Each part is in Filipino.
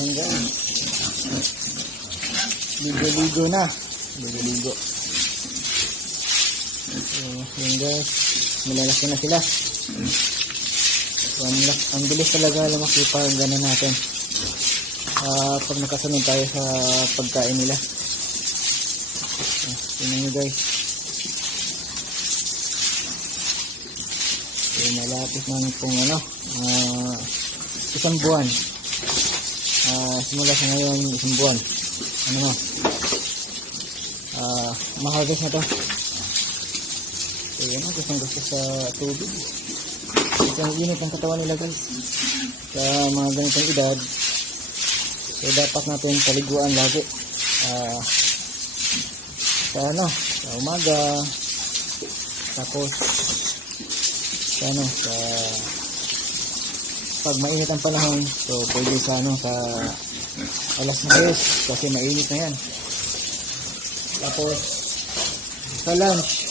Ayan guys. Ligo-ligo na. Ligo-ligo. So, yun guys. Malalaki na sila. So, ang bilis talaga lumaki pag gano'n natin. Pag nakasunod tayo sa pagkain nila. Tingnan nyo guys. So, malapit na pong isang buwan. Simula sa ngayon, isang buwan. Ma-harvest na to. So, yan ang gusto sa tubig. Ito ang init ng katawan nila guys. Sa mga ganitong edad. So, dapat natin paliguan lagi. Sa umaga. Tapos, sa pag mainit ang panahon, so pwede sa alas 10 kasi mainit na yan. Tapos sa lunch,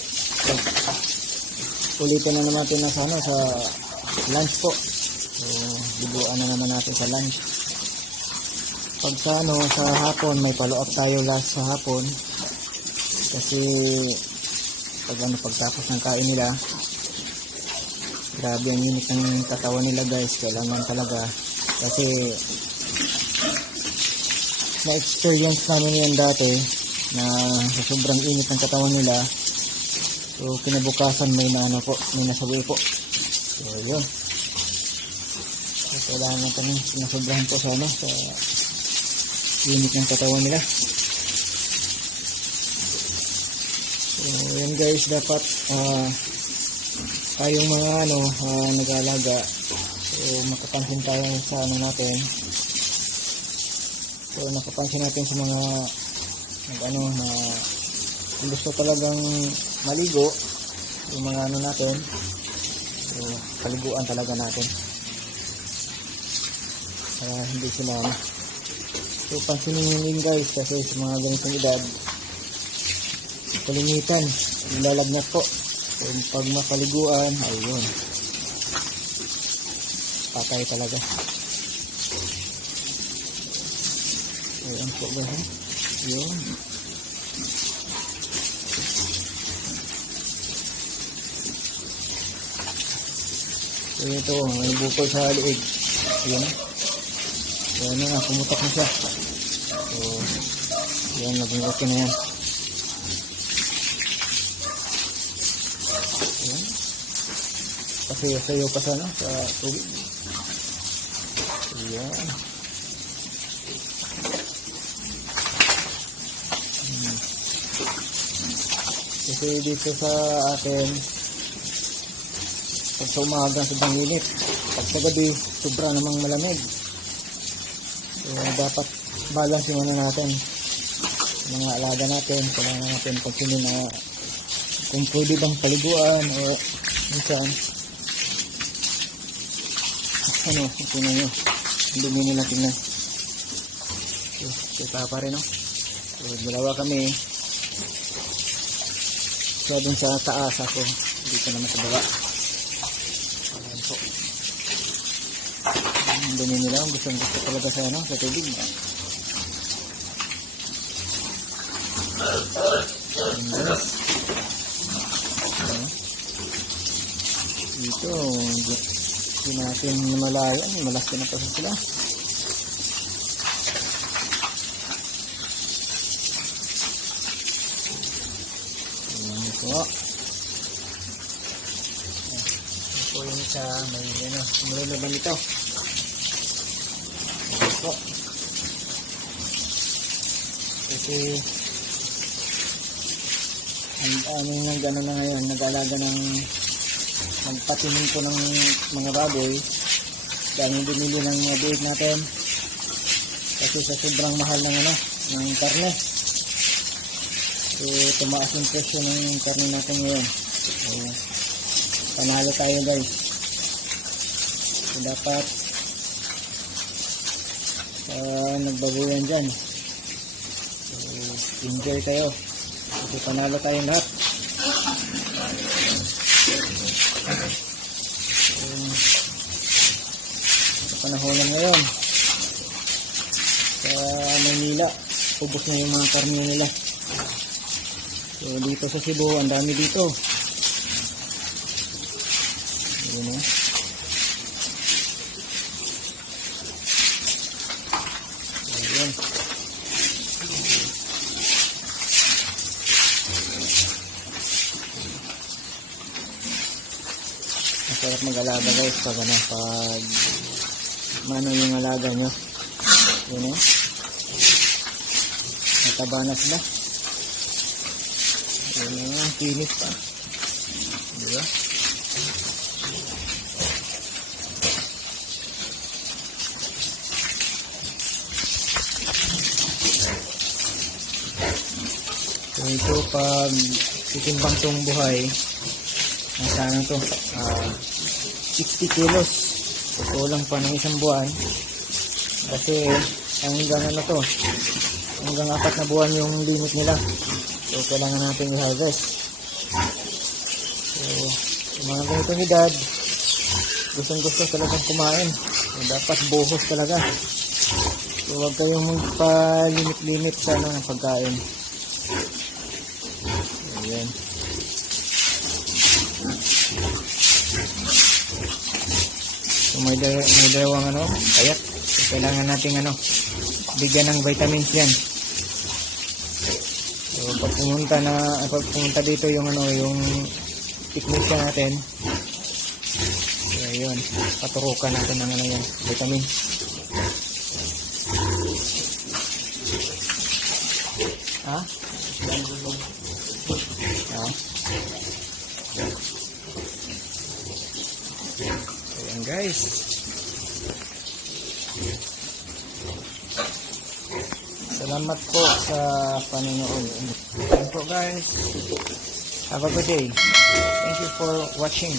so, ulitin na naman natin sa lunch po. So bibuan na naman natin sa lunch. Pag sa hapon, may follow up tayo last sa hapon. Kasi pagtapos ng kain nila, grabe ang init ng katawan nila guys. Kailangan talaga. Kasi na-experience namin yan dati na sa sobrang init ng katawan nila. So kinabukasan may nasawi po. So yun. So, kailangan natin nasobrahan po sa init ng katawan nila. So yun guys, dapat tayong mga nag-aalaga, so makapansin tayo sa natin. So nakapansin natin sa mga na gusto talagang maligo, yung mga natin. So paliguan talaga natin para hindi sila so pansinin nyo din guys, kasi sa mga ganitong edad kalimitan nilalagnat po. So, pag mapaliguan, ayun, patay talaga. Ayun po ba? Yun. So, ito, may bukol sa liig. Ayun. Ayun na, pumutok na siya. So, yan, naging okay na yan. Sayo pa sa tubig. Ayan. Kasi dito sa atin, pag sa umaga sobrang init, pag sa gabi sobra namang malamig. So dapat balance muna natin mga alaga natin. Kailangan natin pagsinin na kung pwede bang paliguan o minsan tingnan nyo, ang dumi nila tingnan. So pa rin so dalawa kami. So dun sa taas ako, dito naman sa baba. Ayan po, ang dumi nila, gusto talaga sa tubig. Dito hindi natin malayan, malaki na pa sila. Ayan po. Ito yung isa, may malalaban ito. Ayan po. Kasi ang gano'n na ngayon, nag-alaga ng magpatimin po ng mga baboy. Dahil binili ng mga biig natin kasi sa sobrang mahal ng ng karne. So tumaas yung presyo ng karne natin ngayon. So panalo tayo guys. So dapat nagbabuyan dyan. So enjoy kayo kasi panalo tayong lahat. Sa panahon ngayon Sa Maynila, ubos na yung mga karne nila. So dito sa Cebu, ang dami dito. Ayan o. Ayan. Masarap mag-alaga guys pag ano, pag mano yung alaga nyo. Ayan o. Nataba na sila. Ayan o, kinis pa. Diba? So ito pag titimbang tong buhay, nasaan to? 60 kilos. So, kulang pa ng isang buwan. Kasi hanggang ano to, hanggang 4 na buwan yung limit nila. So kailangan natin i-harvest. So yung mga ganitong edad, gustong gusto talagang kumain. So, dapat buhos talaga. So huwag kayong magpa-limit-limit sa ano, ng pagkain. Ayan. So may dalawang ano, kayak. So, kailangan nating ano, bigyan ng vitamins yan. So pag pumunta dito yung ano, yung technician natin. So ayun, paturukan natin ng ano yan, vitamin. Ha? Ayan guys. Salamat po sa panonood. Ayan po guys. Have a good day. Thank you for watching.